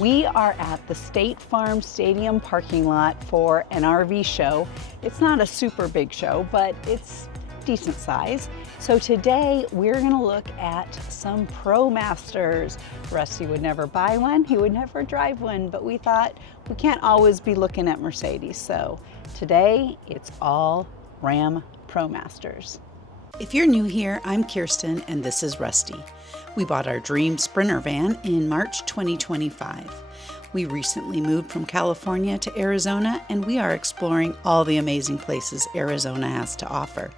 We are at the State Farm Stadium parking lot for an RV show. It's not a super big show, but it's decent size. So today we're gonna look at some ProMasters. Rusty would never buy one, he would never drive one, but we thought we can't always be looking at Mercedes. So today it's all Ram ProMasters. If you're new here, I'm Kirsten and this is Rusty. We bought our dream Sprinter van in March 2025. We recently moved from California to Arizona and we are exploring all the amazing places Arizona has to offer.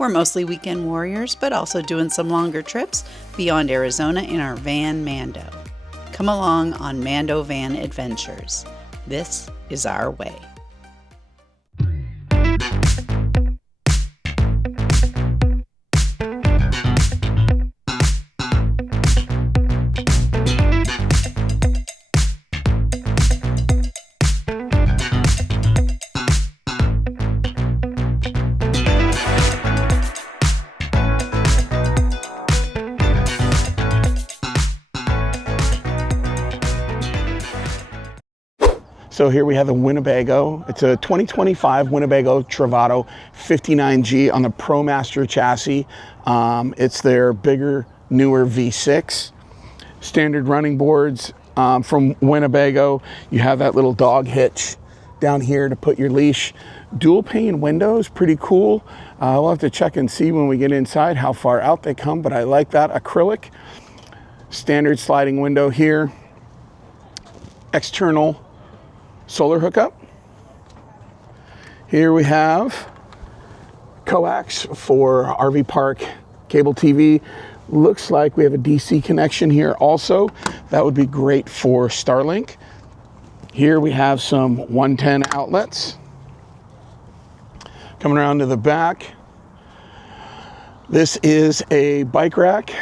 We're mostly weekend warriors, but also doing some longer trips beyond Arizona in our van Mando. Come along on MandoVanAdventures. This is our way. So here we have the Winnebago. It's a 2025 Winnebago Travato 59G on the ProMaster chassis. It's their bigger, newer V6. Standard running boards from Winnebago. You have that little dog hitch down here to put your leash. Dual pane windows, pretty cool. We'll have to check and see when we get inside how far out they come, but I like that. Acrylic. Standard sliding window here. External solar hookup. Here we have coax for RV park, cable TV. Looks like we have a DC connection here also. That would be great for Starlink. Here we have some 110 outlets. Coming around to the back, this is a bike rack.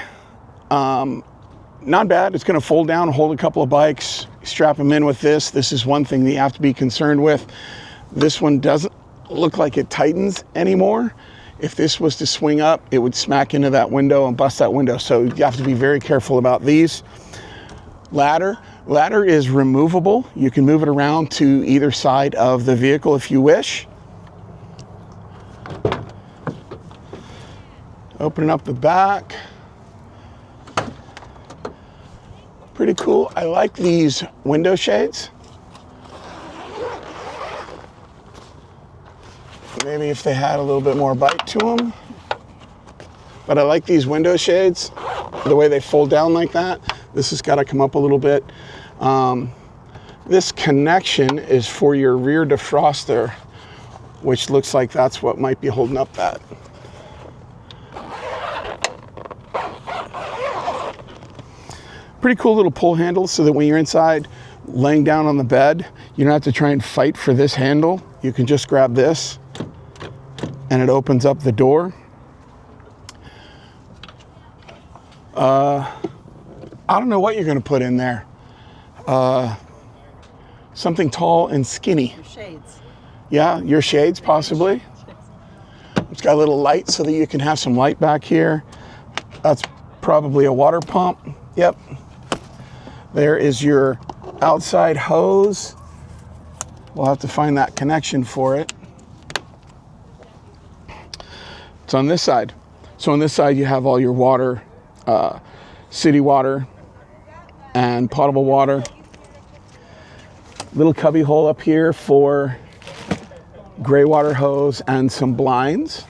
Not bad. It's going to fold down, hold a couple of bikes, strap them in with this. This is one thing that you have to be concerned with. This one doesn't look like it tightens anymore. If this was to swing up, it would smack into that window and bust that window. So you have to be very careful about these. Ladder is removable. You can move it around to either side of the vehicle if you wish. Opening up the back. Pretty cool. I like these window shades. Maybe if they had a little bit more bite to them. But I like these window shades, the way they fold down like that. This has got to come up a little bit. This connection is for your rear defroster, which looks like that's what might be holding up that. Pretty cool little pull handle so that when you're inside laying down on the bed, you don't have to try and fight for this handle. You can just grab this and it opens up the door. I don't know what you're going to put in there. Something tall and skinny. Your shades. Yeah, your shades possibly. It's got a little light so that you can have some light back here. That's probably a water pump. Yep. There is your outside hose. We'll have to find that connection for it. It's on this side. So on this side you have all your water, city water and potable water. Little cubby hole up here for gray water hose and some blinds.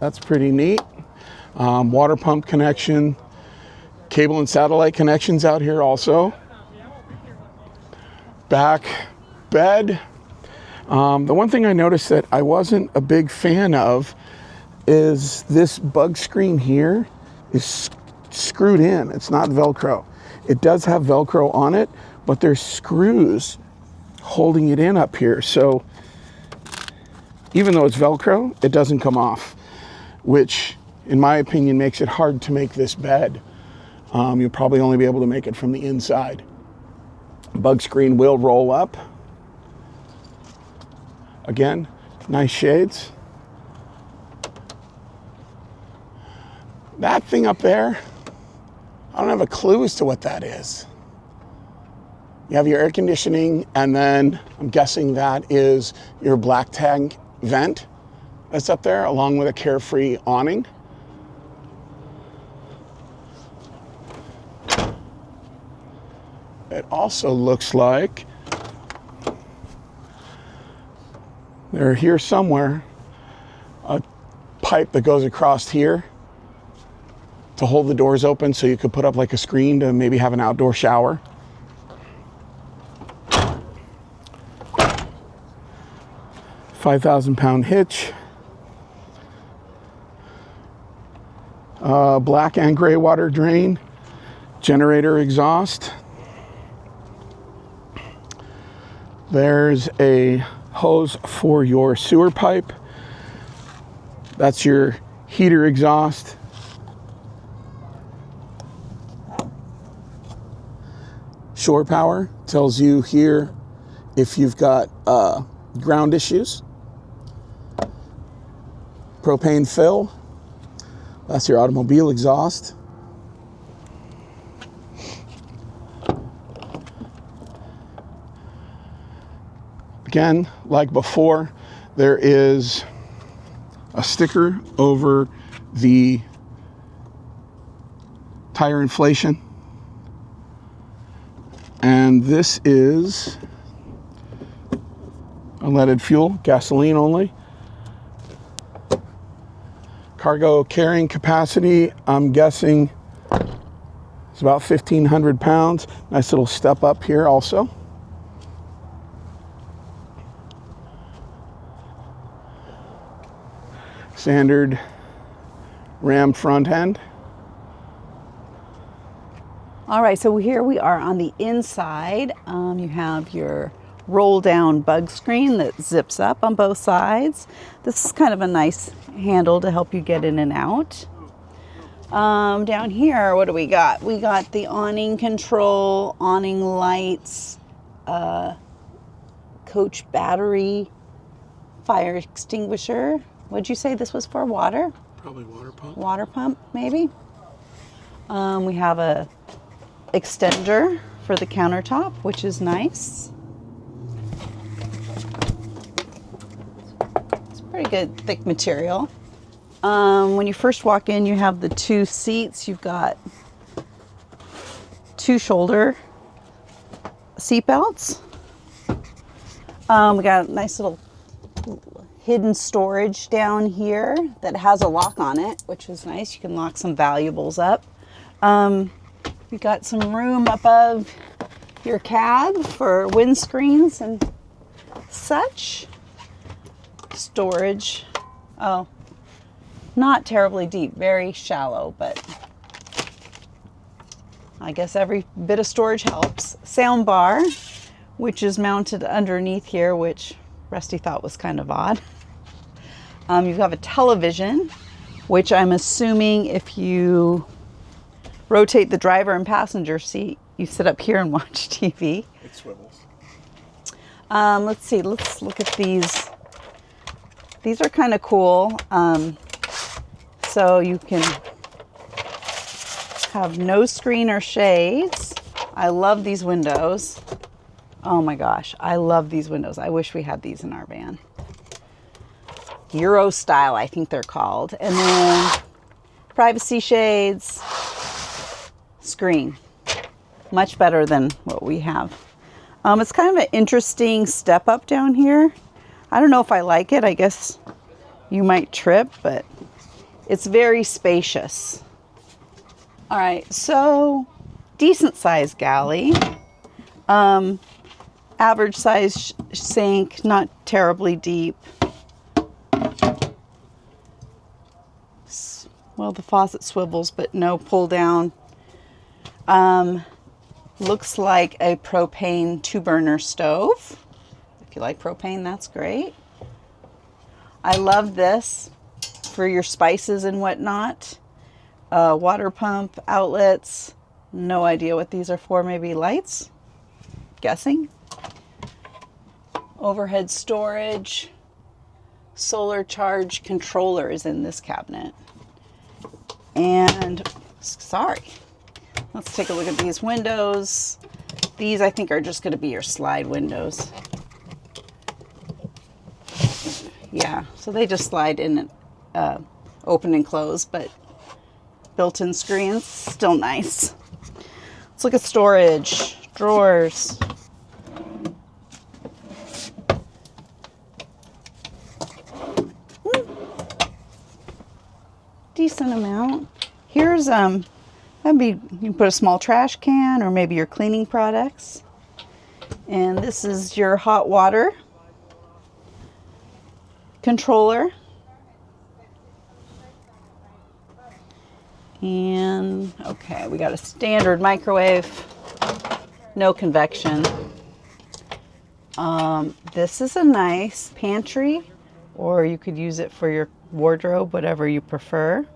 That's pretty neat. Water pump connection. Cable and satellite connections out here also. Back bed. The one thing I noticed that I wasn't a big fan of is this bug screen here is screwed in. It's not Velcro. It does have Velcro on it, but there's screws holding it in up here. So even though it's Velcro, it doesn't come off, which in my opinion makes it hard to make this bed. You'll probably only be able to make it from the inside. Bug screen will roll up. Again, nice shades. That thing up there I don't have a clue as to what that is. You have your air conditioning, and then I'm guessing that is your black tank vent that's up there, along with a Carefree awning. It also looks like they're here somewhere, a pipe that goes across here to hold the doors open so you could put up like a screen to maybe have an outdoor shower. £5,000 hitch. Black and gray water drain. Generator exhaust. There's a hose for your sewer pipe. That's your heater exhaust. Shore power tells you here if you've got ground issues. Propane fill, that's your automobile exhaust. Again, like before, there is a sticker over the tire inflation. And this is unleaded fuel, gasoline only. Cargo carrying capacity, I'm guessing it's about 1,500 pounds. Nice little step up here also. Standard Ram front end. All right, so here we are on the inside. You have your roll down bug screen that zips up on both sides. This is kind of a nice handle to help you get in and out. Down here, what do we got? We got the awning control, awning lights, coach battery, fire extinguisher. What'd you say this was for? Water? Probably water pump. Water pump, maybe. We have a extender for the countertop, which is nice. It's pretty good, thick material. When you first walk in, you have the two seats. You've got two shoulder seat belts. We got a nice little hidden storage down here that has a lock on it, which is nice. You can lock some valuables up. You got some room above your cab for windscreens and such. Storage. Oh, not terribly deep, very shallow, but I guess every bit of storage helps. Sound bar, which is mounted underneath here, which Rusty thought was kind of odd. You have a television, which I'm assuming if you rotate the driver and passenger seat, you sit up here and watch TV. It swivels. Let's see, let's look at these. These are kind of cool. So you can have no screen or shades. I love these windows. Oh my gosh, I love these windows. I wish we had these in our van. Euro style, I think they're called. And then privacy shades, screen. Much better than what we have. It's kind of an interesting step up down here. I don't know if I like it. I guess you might trip, but it's very spacious. All right, so decent sized galley. Average size sink, not terribly deep. Well, the faucet swivels, but no pull down. Looks like a propane 2-burner stove. If you like propane, that's great. I love this for your spices and whatnot. Water pump, outlets. No idea what these are for. Maybe lights? Guessing. Overhead storage. Solar charge controller is in this cabinet. And, sorry, Let's take a look at these windows. These, I think, are just going to be your slide windows. Yeah, so they just slide in and open and close, but built-in screens, still nice. Let's look at storage, drawers. Decent amount. Here's that'd be, you can put a small trash can or maybe your cleaning products. And this is your hot water controller. And okay, we got a standard microwave, no convection. This is a nice pantry, or you could use it for your wardrobe, whatever you prefer.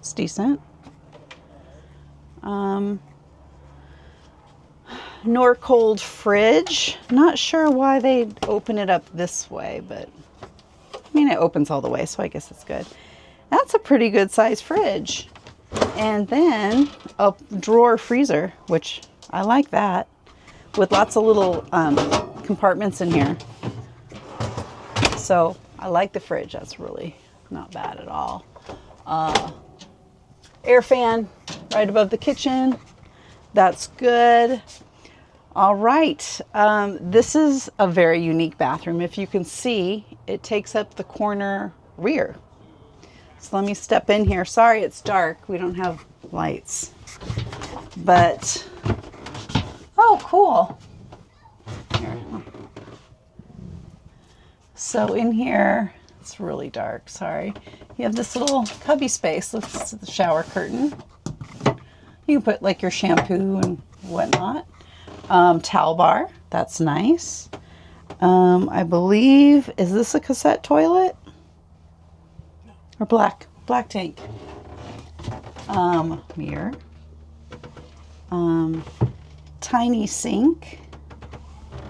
It's decent. Norcold fridge. Not sure why they open it up this way, but I mean, it opens all the way, so I guess it's good. That's a pretty good size fridge. And then a drawer freezer, which I like that, with lots of little compartments in here. So I like the fridge. That's really not bad at all. Air fan right above the kitchen. That's good. All right. This is a very unique bathroom. If you can see, it takes up the corner rear. So let me step in here. Sorry, it's dark. We don't have lights. But, oh, cool. Here. So in here, it's really dark, sorry. You have this little cubby space. This is the shower curtain. You can put like your shampoo and whatnot. Towel bar, that's nice. I believe, is this a cassette toilet? Or black tank. Mirror. Tiny sink.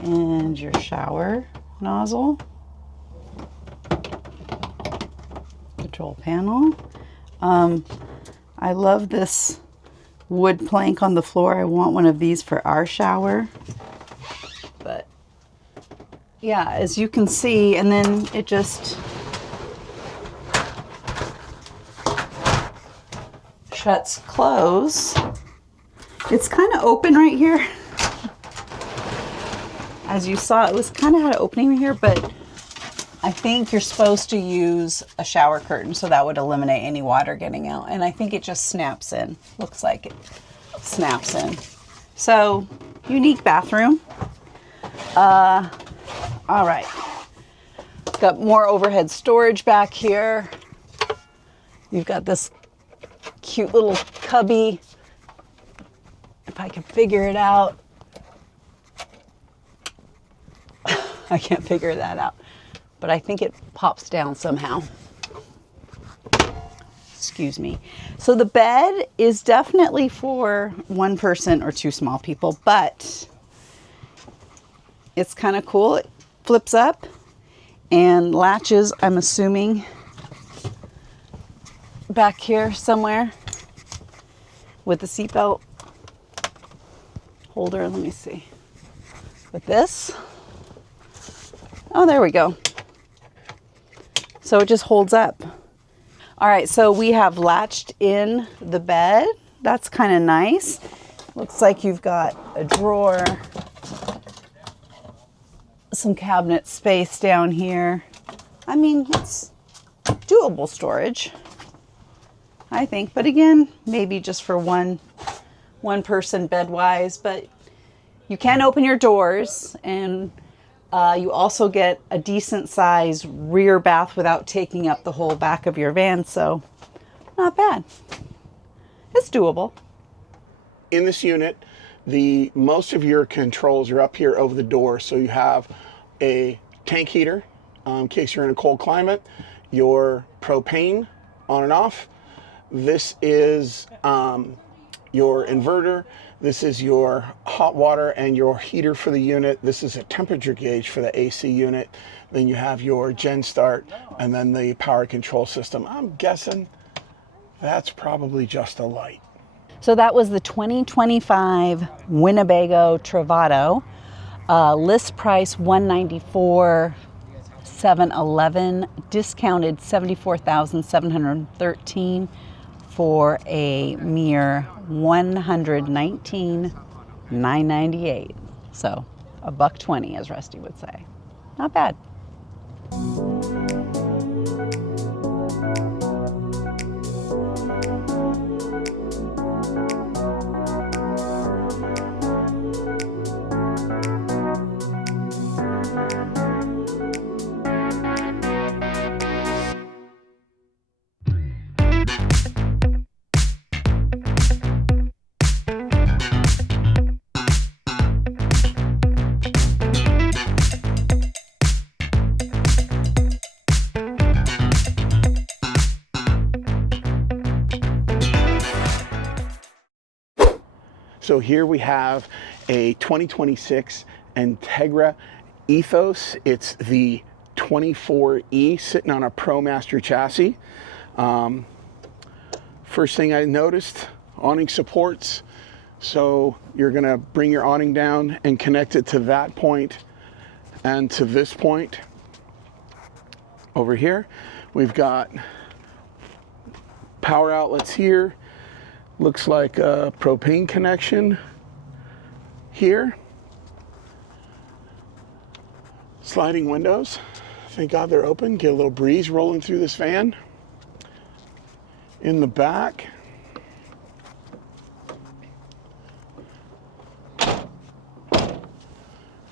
And your shower nozzle. Control panel. I love this wood plank on the floor. I want one of these for our shower. But yeah, as you can see, and then it just shuts close. It's kind of open right here. As you saw, it was kind of had an opening right here, but I think you're supposed to use a shower curtain, so that would eliminate any water getting out. And I think it just snaps in. Looks like it snaps in. So, unique bathroom. All right. Got more overhead storage back here. You've got this cute little cubby. If I can figure it out. I can't figure that out. But I think it pops down somehow. Excuse me. So the bed is definitely for one person or two small people, but it's kind of cool. It flips up and latches, I'm assuming, back here somewhere with the seatbelt holder. Let me see. With this. Oh, there we go. So it just holds up. All right, so we have latched in the bed. That's kind of nice. Looks like you've got a drawer, some cabinet space down here. I mean, it's doable storage, I think. But again, maybe just for one person bed-wise. But you can open your doors, and you also get a decent size rear bath without taking up the whole back of your van, so not bad. It's doable. In this unit, most of your controls are up here over the door, so you have a tank heater in case you're in a cold climate, your propane on and off. This is your inverter. This is your hot water and your heater for the unit. This is a temperature gauge for the AC unit. Then you have your gen start and then the power control system. I'm guessing that's probably just a light. So that was the 2025 Winnebago Travato. List price $194,711, discounted $74,713 for a mere $119,998. So $120, as Rusty would say. Not bad. So here we have a 2026 Entegra Ethos. It's the 24E sitting on a ProMaster chassis. First thing I noticed, awning supports. So you're gonna bring your awning down and connect it to that point and to this point. Over here, we've got power outlets here. Looks like a propane connection here. Sliding windows. Thank God they're open. Get a little breeze rolling through this van. In the back,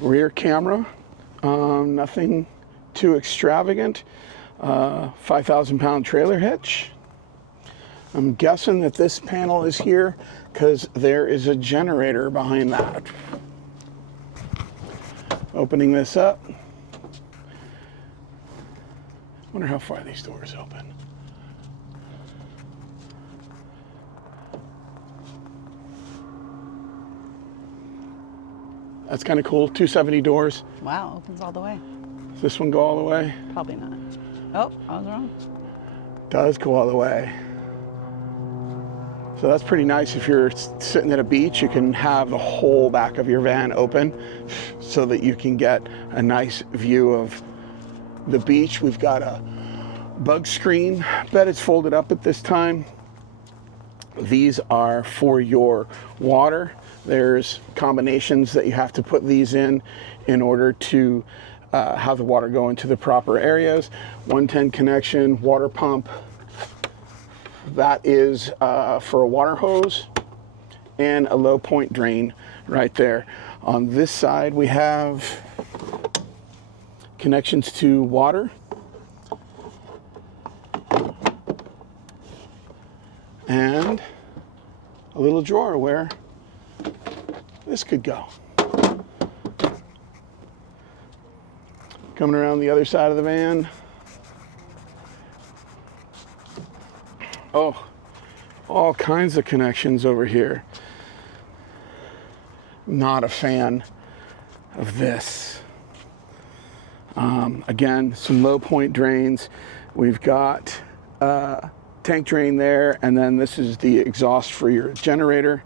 rear camera. Nothing too extravagant. 5,000-pound trailer hitch. I'm guessing that this panel is here because there is a generator behind that. Opening this up. Wonder how far these doors open. That's kind of cool. 270 doors. Wow, opens all the way. Does this one go all the way? Probably not. Oh, I was wrong. Does go all the way. So that's pretty nice. If you're sitting at a beach, you can have the whole back of your van open so that you can get a nice view of the beach. We've got a bug screen. Bet it's folded up at this time. These are for your water. There's combinations that you have to put these in order to have the water go into the proper areas. 110 connection, water pump. That is for a water hose and a low point drain right there. On this side, we have connections to water. And a little drawer where this could go. Coming around the other side of the van. Oh, all kinds of connections over here. Not a fan of this. Again, some low point drains. We've got tank drain there, and then this is the exhaust for your generator.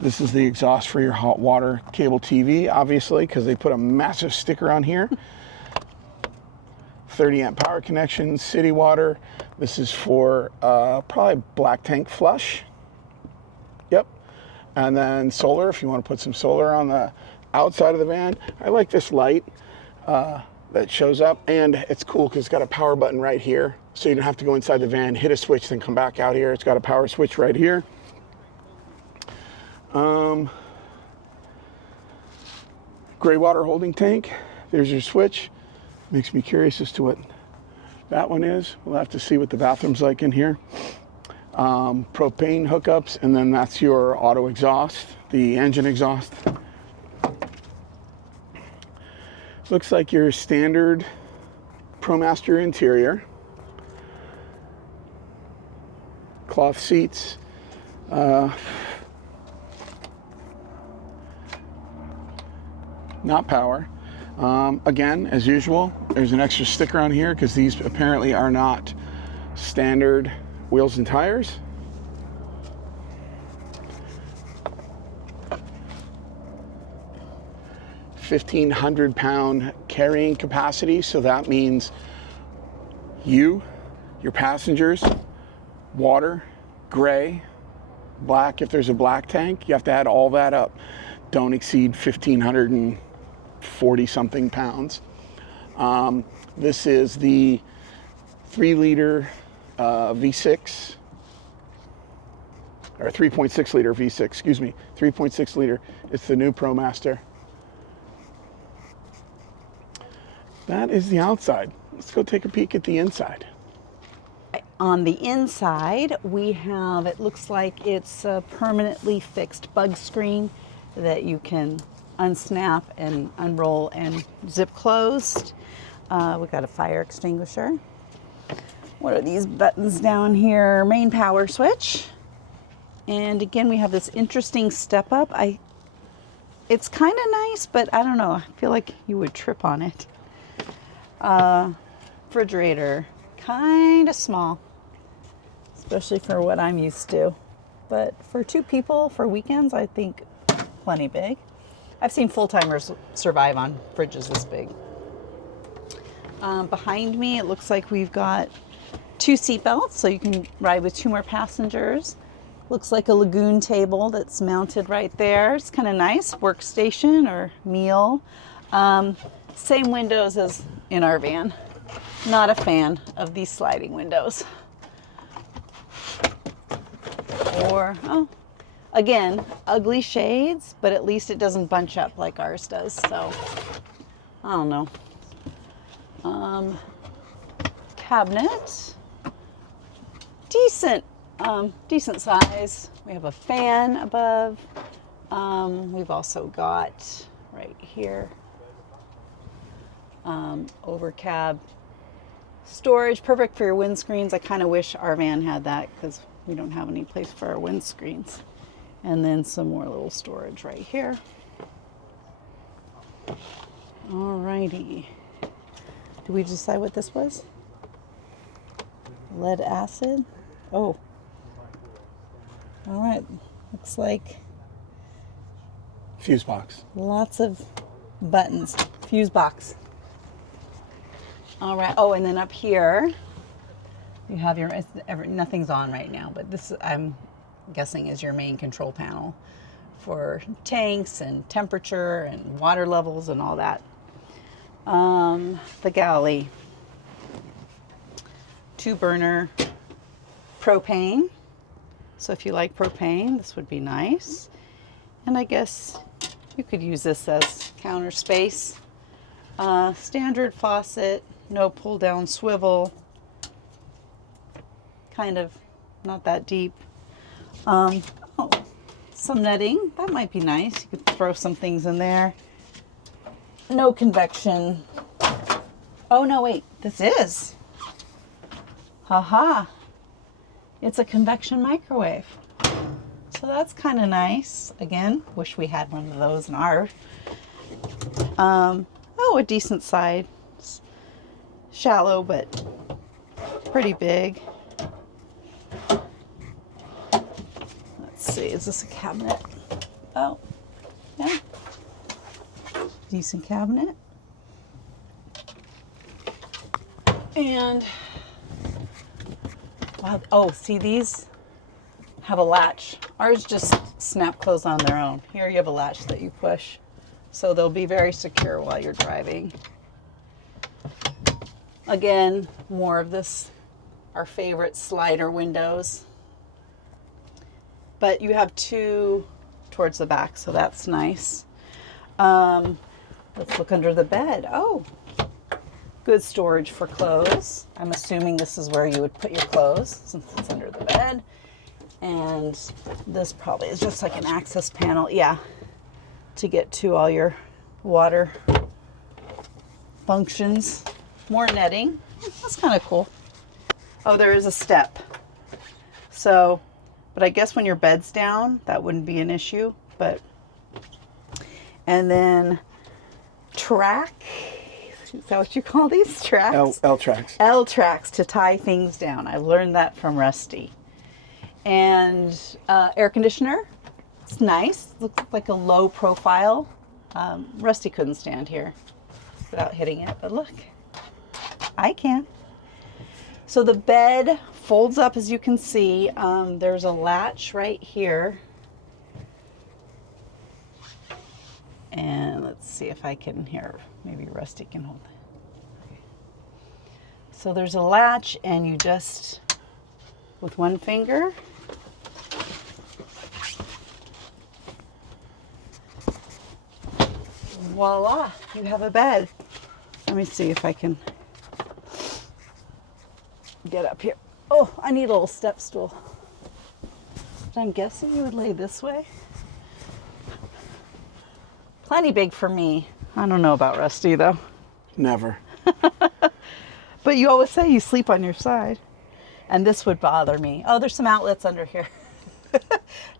This is the exhaust for your hot water cable TV, obviously, because they put a massive sticker on here. 30 amp power connection, city water. This is for probably black tank flush. Yep. And then solar, if you want to put some solar on the outside of the van. I like this light that shows up, and it's cool because it's got a power button right here. So you don't have to go inside the van, hit a switch, then come back out here. It's got a power switch right here. Gray water holding tank. There's your switch. Makes me curious as to what that one is. We'll have to see what the bathroom's like in here. Propane hookups, and then that's your auto exhaust, the engine exhaust. Looks like your standard ProMaster interior. Cloth seats. Not power. Again, as usual, there's an extra sticker on here because these apparently are not standard wheels and tires. 1,500 pound carrying capacity. So that means you, your passengers, water, gray, black. If there's a black tank, you have to add all that up. Don't exceed 1,540 something pounds. This is the 3-liter V6, or 3.6 liter V6, excuse me, 3.6 liter. It's the new ProMaster. That is the outside. Let's go take a peek at the inside. On the inside, we have, it looks like it's a permanently fixed bug screen that you can unsnap and unroll and zip closed. We got a fire extinguisher. What are these buttons down here? Main power switch. And again, we have this interesting step up. It's kind of nice, but I don't know. I feel like you would trip on it. Refrigerator, kind of small, especially for what I'm used to. But for 2 people, for weekends, I think plenty big. I've seen full-timers survive on fridges this big. Behind me, it looks like we've got 2 seat belts, so you can ride with 2 more passengers. Looks like a lagoon table that's mounted right there. It's kind of nice, workstation or meal. Same windows as in our van. Not a fan of these sliding windows. Or, oh, again, ugly shades, but at least it doesn't bunch up like ours does. So, I don't know. Cabinet, decent size. We have a fan above. We've also got right here over cab storage, perfect for your windscreens. I kind of wish our van had that because we don't have any place for our windscreens. And then some more little storage right here. Alrighty. Did we decide what this was? Lead acid? Oh. All right. Looks like Fuse box. lots of buttons. Fuse box. All right. Oh, and then up here, you have your, nothing's on right now, but this, I'm guessing, is your main control panel for tanks and temperature and water levels and all that. The galley, 2-burner propane. So if you like propane, this would be nice. And I guess you could use this as counter space. Standard faucet, no pull down swivel. Kind of not that deep. Oh, some netting, that might be nice. You could throw some things in there. No convection. Oh no, wait, this is. Haha. It's a convection microwave. So that's kind of nice. Again, wish we had one of those in ours. Oh, a decent size. Shallow, but pretty big. Let's see, is this a cabinet? Oh, yeah. Decent cabinet. And, wow, oh, see, these have a latch. Ours just snap close on their own. Here you have a latch that you push. So they'll be very secure while you're driving. Again, more of this, our favorite slider windows. But you have 2 towards the back, so that's nice. Let's look under the bed. Oh, good storage for clothes. I'm assuming this is where you would put your clothes since it's under the bed. And this probably is just like an access panel, yeah, to get to all your water functions. More netting. That's kind of cool. Oh, there is a step. So, but I guess when your bed's down, that wouldn't be an issue. But, and then track. Is that what you call these? Tracks? L-tracks. L-tracks to tie things down. I learned that from Rusty. And air conditioner. It's nice. Looks like a low profile Rusty couldn't stand here without hitting it, but look, I can. So the bed folds up, as you can see. There's a latch right here. And let's see if I can hear, maybe Rusty can hold it. So there's a latch, and you just, with one finger, voila, you have a bed. Let me see if I can get up here. Oh, I need a little step stool. But I'm guessing you would lay this way. Plenty big for me. I don't know about Rusty though. Never. But you always say you sleep on your side. And this would bother me. Oh, there's some outlets under here.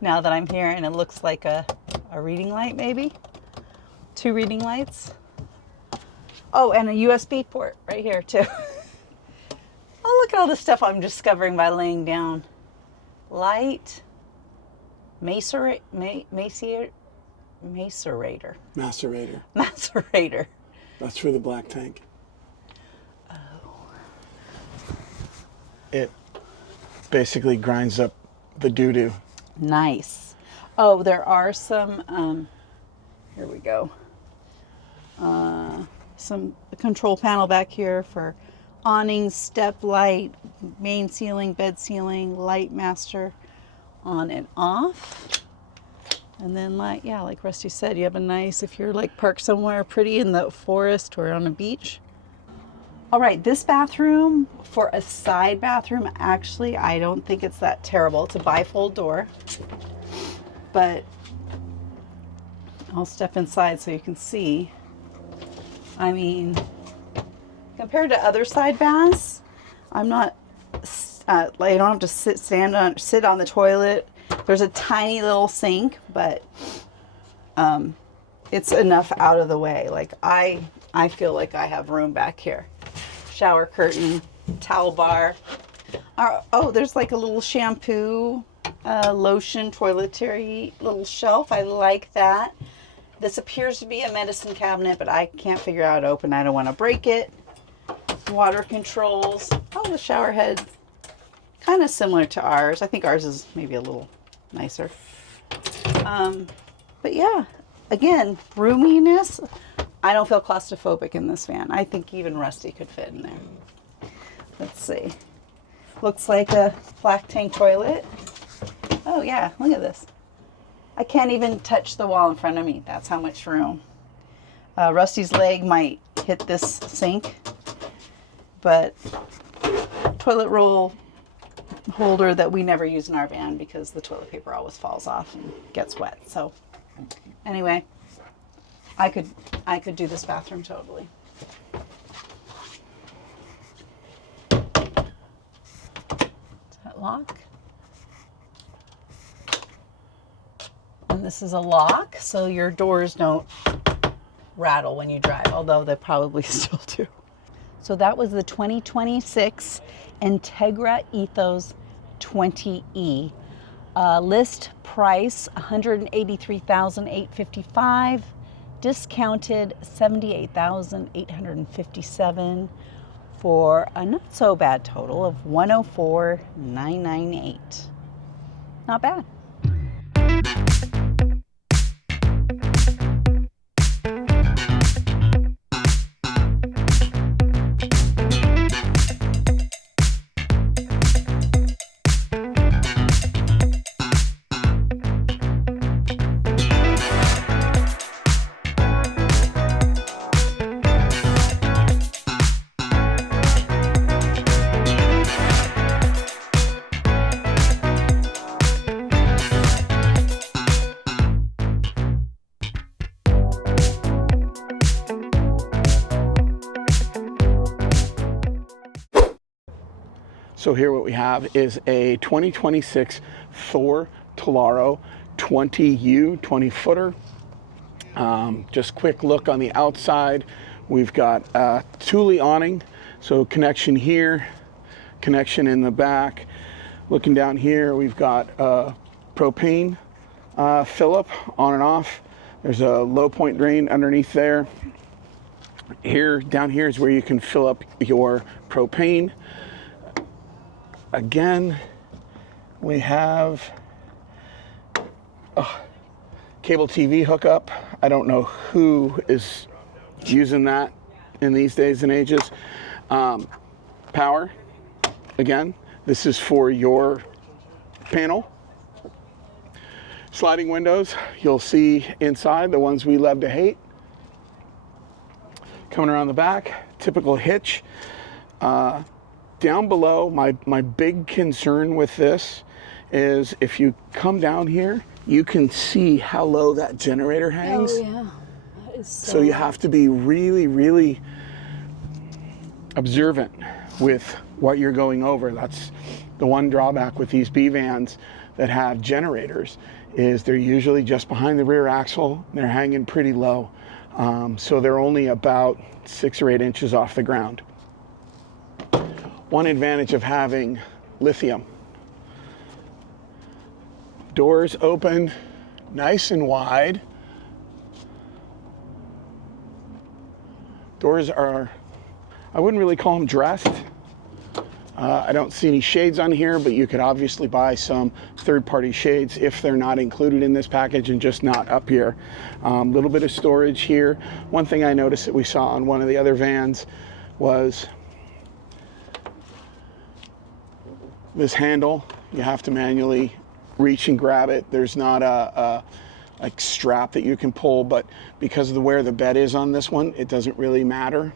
Now that I'm here, and it looks like a reading light maybe. 2 reading lights. Oh, and a USB port right here too. Oh, look at all the stuff I'm discovering by laying down. Light. Macerator. Macerator. That's for the black tank. Oh. It basically grinds up the doo-doo. Nice. Oh, there are some, here we go. Some control panel back here for awnings, step light, main ceiling, bed ceiling, light master, on and off. And then like Rusty said, you have a nice, if you're like parked somewhere pretty in the forest or on a beach. All right, this bathroom, for a side bathroom, actually, I don't think it's that terrible. It's a bifold door, but I'll step inside so you can see. I mean, compared to other side baths, I'm not, I don't have to sit on the toilet. There's a tiny little sink, but it's enough out of the way. Like I feel like I have room back here. Shower curtain, towel bar. Oh, there's like a little shampoo, lotion, toiletry little shelf. I like that. This appears to be a medicine cabinet, but I can't figure out how to open it. I don't want to break it. Water controls. Oh, the shower head. Kind of similar to ours. I think ours is maybe a little nicer. But yeah, again, roominess. I don't feel claustrophobic in this van. I think even Rusty could fit in there. Let's see. Looks like a black tank toilet. Oh yeah, look at this. I can't even touch the wall in front of me. That's how much room. Rusty's leg might hit this sink, but toilet roll holder that we never use in our van because the toilet paper always falls off and gets wet. So anyway, I could do this bathroom totally. Does that lock? And this is a lock, so your doors don't rattle when you drive, although they probably still do. So that was the 2026 Entegra Ethos 20E. List price $183,855, discounted $78,857 for a not so bad total of $104,998. Not bad. So here what we have is a 2026 Thor Tellaro 20U 20 footer. Just quick look on the outside. We've got a Thule awning, so connection here, connection in the back. Looking down here, we've got a propane fill-up on and off. There's a low point drain underneath there. Down here is where you can fill up your propane. Again, we have a cable TV hookup. I don't know who is using that in these days and ages. Power, again, this is for your panel. Sliding windows, you'll see inside, the ones we love to hate. Coming around the back, typical hitch. Down below, my big concern with this is if you come down here, you can see how low that generator hangs. Oh, yeah. That is So you have to be really, really observant with what you're going over. That's the one drawback with these B vans that have generators, is they're usually just behind the rear axle. They're hanging pretty low. So they're only about 6 or 8 inches off the ground. One advantage of having lithium. Doors open nice and wide. Doors are, I wouldn't really call them dressed. I don't see any shades on here, but you could obviously buy some third-party shades if they're not included in this package and just not up here. Little bit of storage here. One thing I noticed that we saw on one of the other vans was this handle. You have to manually reach and grab it. There's not a like strap that you can pull, but because of where the bed is on this one, it doesn't really matter.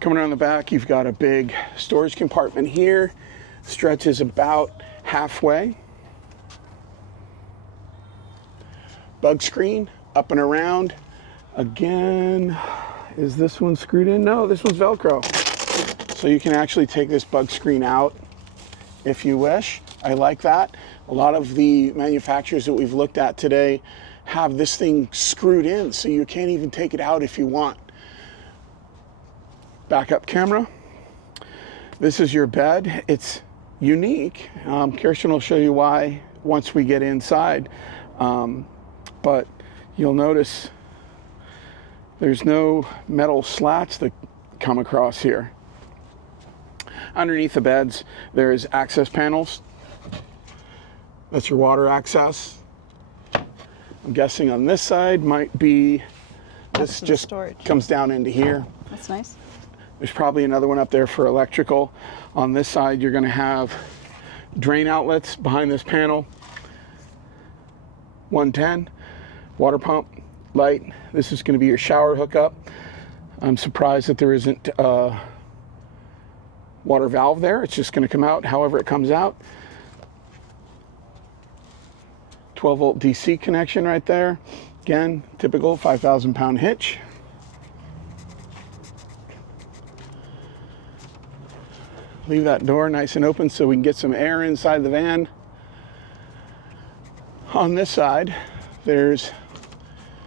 Coming around the back, you've got a big storage compartment here. Stretches about halfway. Bug screen up and around. Again, is this one screwed in? No, this one's Velcro. So you can actually take this bug screen out if you wish. I like that. A lot of the manufacturers that we've looked at today have this thing screwed in, so you can't even take it out if you want. Backup camera. This is your bed. It's unique. Kirsten will show you why once we get inside. But you'll notice there's no metal slats that come across here. Underneath the beds, there's access panels. That's your water access. I'm guessing on this side might be, this just storage. Comes down into here. That's nice. There's probably another one up there for electrical. On this side, you're gonna have drain outlets behind this panel. 110, water pump, light. This is gonna be your shower hookup. I'm surprised that there isn't a water valve there. It's just gonna come out however it comes out. 12 volt DC connection right there. Again, typical 5,000 pound hitch. Leave that door nice and open so we can get some air inside the van. On this side, there's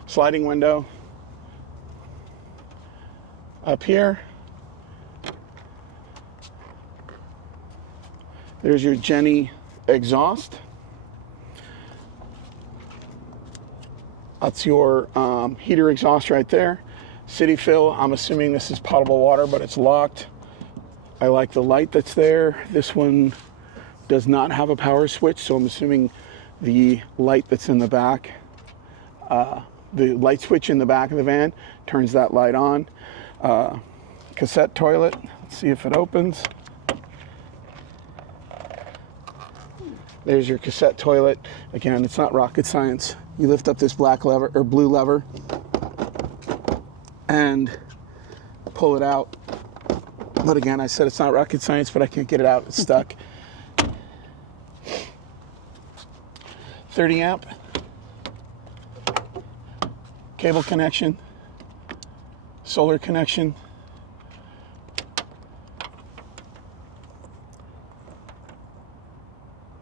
sliding window. Up here, there's your Jenny exhaust. That's your heater exhaust right there. City fill, I'm assuming this is potable water, but it's locked. I like the light that's there. This one does not have a power switch, so I'm assuming the light that's in the back, the light switch in the back of the van turns that light on. Cassette toilet, let's see if it opens. There's your cassette toilet. Again, it's not rocket science. You lift up this black lever or blue lever and pull it out. But again, I said it's not rocket science, but I can't get it out. It's stuck. 30 amp cable connection, solar connection.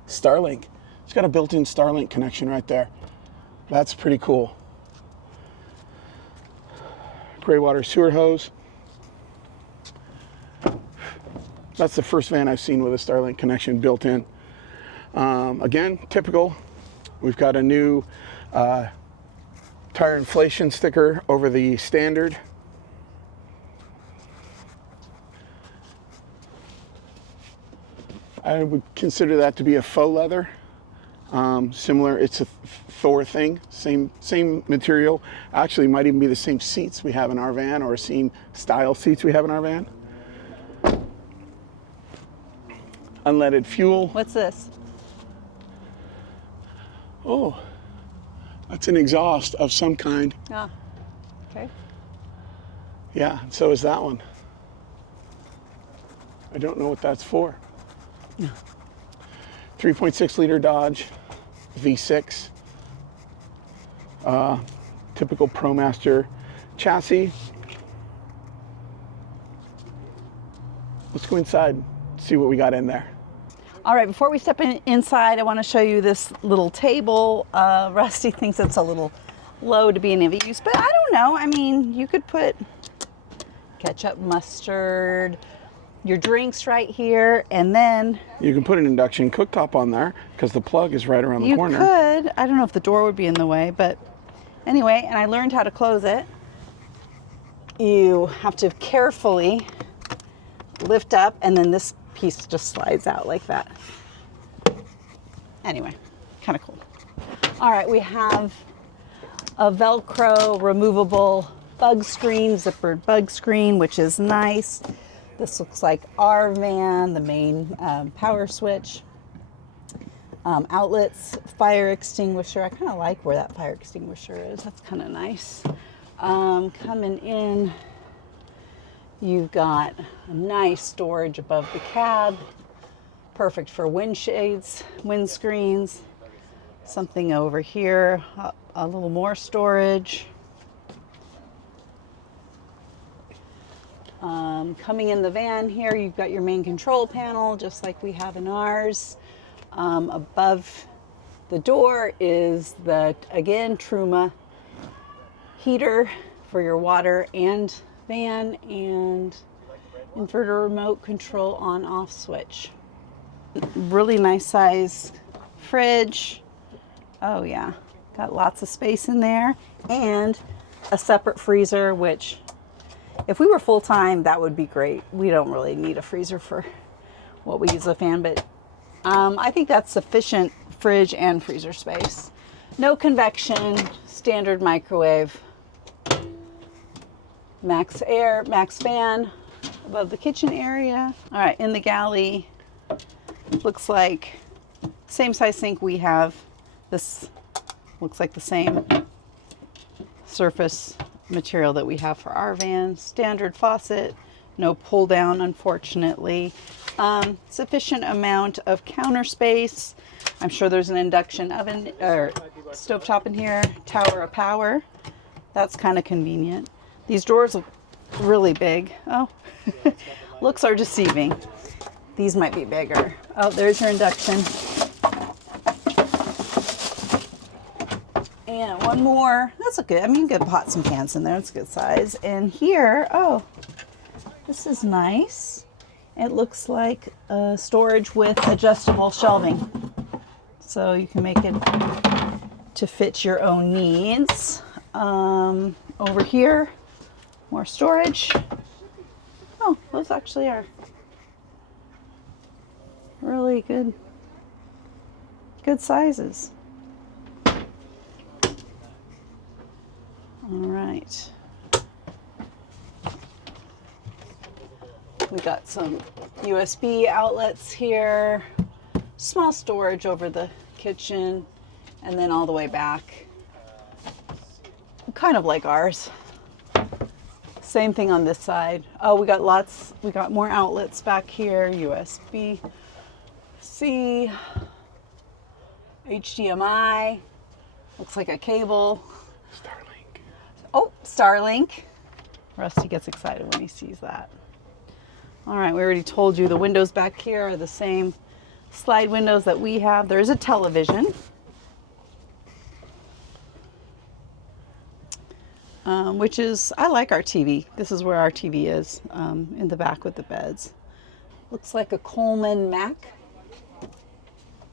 Starlink. It's got a built-in Starlink connection right there. That's pretty cool. Gray water sewer hose. That's the first van I've seen with a Starlink connection built in. Again, typical. We've got a new tire inflation sticker over the standard. I would consider that to be a faux leather. Similar, it's a Thor thing, same material. Actually, might even be the same seats we have in our van, or same style seats we have in our van. Unleaded fuel. What's this? Oh, that's an exhaust of some kind. Ah, okay. Yeah, so is that one. I don't know what that's for. 3.6 liter Dodge V6. Typical ProMaster chassis. Let's go inside, see what we got in there. All right, before we step inside, I want to show you this little table. Rusty thinks it's a little low to be in heavy use, but I don't know. I mean, you could put ketchup, mustard, your drinks right here, and then you can put an induction cooktop on there because the plug is right around the corner. You could. I don't know if the door would be in the way, but anyway, and I learned how to close it. You have to carefully lift up, and then this piece just slides out like that. Anyway, kind of cool. All right, we have a Velcro removable bug screen, zippered bug screen, which is nice. This looks like our van, the main power switch. Outlets, fire extinguisher. I kind of like where that fire extinguisher is. That's kind of nice. Coming in, you've got a nice storage above the cab. Perfect for windshades, windscreens. Something over here, a little more storage. Coming in the van here, you've got your main control panel, just like we have in ours. Above the door is the, again, Truma heater for your water and van, and inverter remote control on-off switch. Really nice size fridge. Oh yeah, got lots of space in there, and a separate freezer, which if we were full-time, that would be great. We don't really need a freezer for what we use a fan, but I think that's sufficient fridge and freezer space. No convection, standard microwave. Max air, max fan above the kitchen area. All right, in the galley, looks like same size sink we have. This looks like the same surface material that we have for our van. Standard faucet, no pull down, unfortunately. Sufficient amount of counter space. I'm sure there's an induction oven or stovetop in here. Tower of power. That's kind of convenient. These drawers are really big. Oh, looks are deceiving. These might be bigger. Oh, there's your induction. And one more. That's a good. I mean, you can pots and pans in there. It's a good size. And here, oh, this is nice. It looks like storage with adjustable shelving, so you can make it to fit your own needs. Over here, more storage. Oh, those actually are really good sizes. All right. We got some USB outlets here, small storage over the kitchen, and then all the way back. Kind of like ours. Same thing on this side. Oh, we got more outlets back here, USB-C, HDMI, looks like a cable. Starlink. Oh, Starlink. Rusty gets excited when he sees that. All right, we already told you the windows back here are the same slide windows that we have. There is a television. Which is, I like our TV. This is where our TV is, in the back with the beds. Looks like a Coleman Mac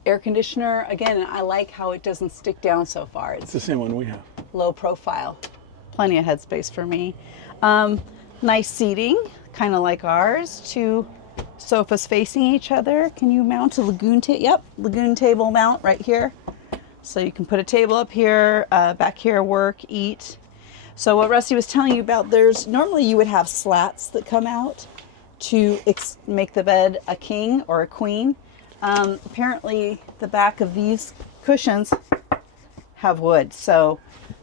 air conditioner. Again, I like how it doesn't stick down so far. It's the same one we have. low profile. Plenty of headspace for me. Nice seating, kind of like ours. 2 sofas facing each other. Can you mount a lagoon table? Yep, lagoon table mount right here. So you can put a table up here, back here, work, eat. So what Rusty was telling you about, normally you would have slats that come out to make the bed a king or a queen. Apparently the back of these cushions have wood, so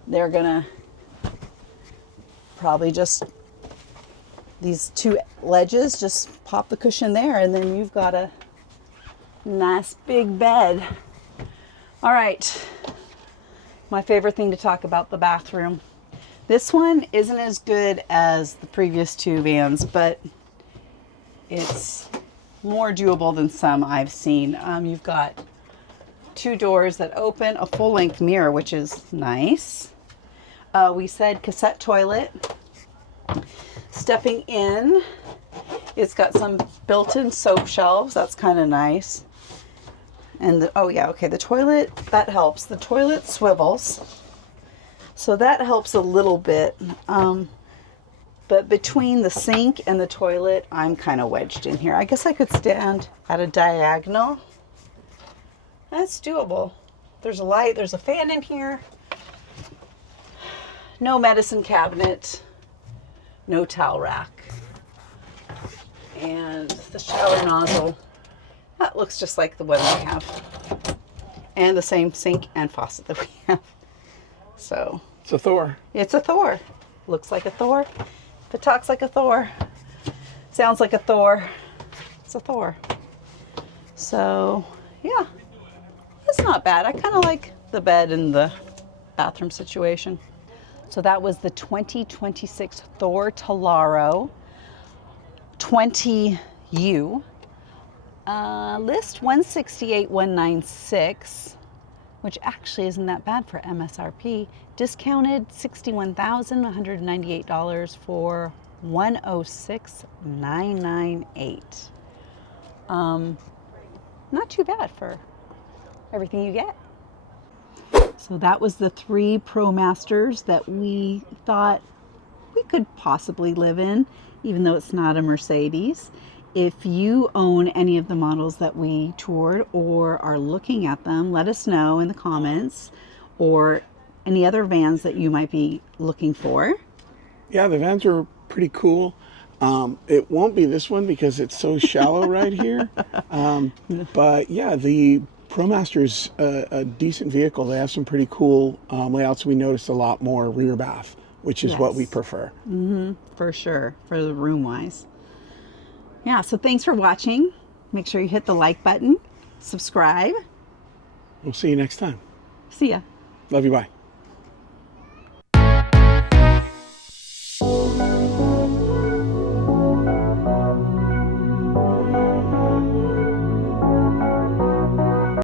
they're gonna probably just, these 2 ledges, just pop the cushion there, and then you've got a nice big bed. All right, my favorite thing to talk about, the bathroom. This one isn't as good as the previous 2 vans, but it's more doable than some I've seen. You've got 2 doors that open, a full-length mirror, which is nice. We said cassette toilet. Stepping in, it's got some built-in soap shelves. That's kind of nice. And oh yeah, okay, the toilet, that helps. The toilet swivels, so that helps a little bit. But between the sink and the toilet, I'm kind of wedged in here. I guess I could stand at a diagonal. That's doable. There's a light, there's a fan in here. No medicine cabinet, no towel rack. And the shower nozzle, that looks just like the one we have. And the same sink and faucet that we have. So It's a Thor. it's a Thor. Looks like a Thor. If it talks like a Thor, sounds like a Thor, it's a Thor. So yeah, it's not bad. I kind of like the bed and the bathroom situation. So that was the 2026 Thor Tellaro 20U. List 168,196, which actually isn't that bad for MSRP. Discounted $61,198 for $106,998. Not too bad for everything you get. So that was the 3 ProMasters that we thought we could possibly live in, even though it's not a Mercedes. If you own any of the models that we toured or are looking at them, let us know in the comments, or any other vans that you might be looking for. Yeah, the vans are pretty cool. It won't be this one because it's so shallow right here. But yeah, the ProMaster's a decent vehicle. They have some pretty cool layouts. We noticed a lot more rear bath, which is what we prefer. For sure, for the room wise. Yeah, so thanks for watching. Make sure you hit the like button, subscribe. We'll see you next time. See ya. Love you, bye.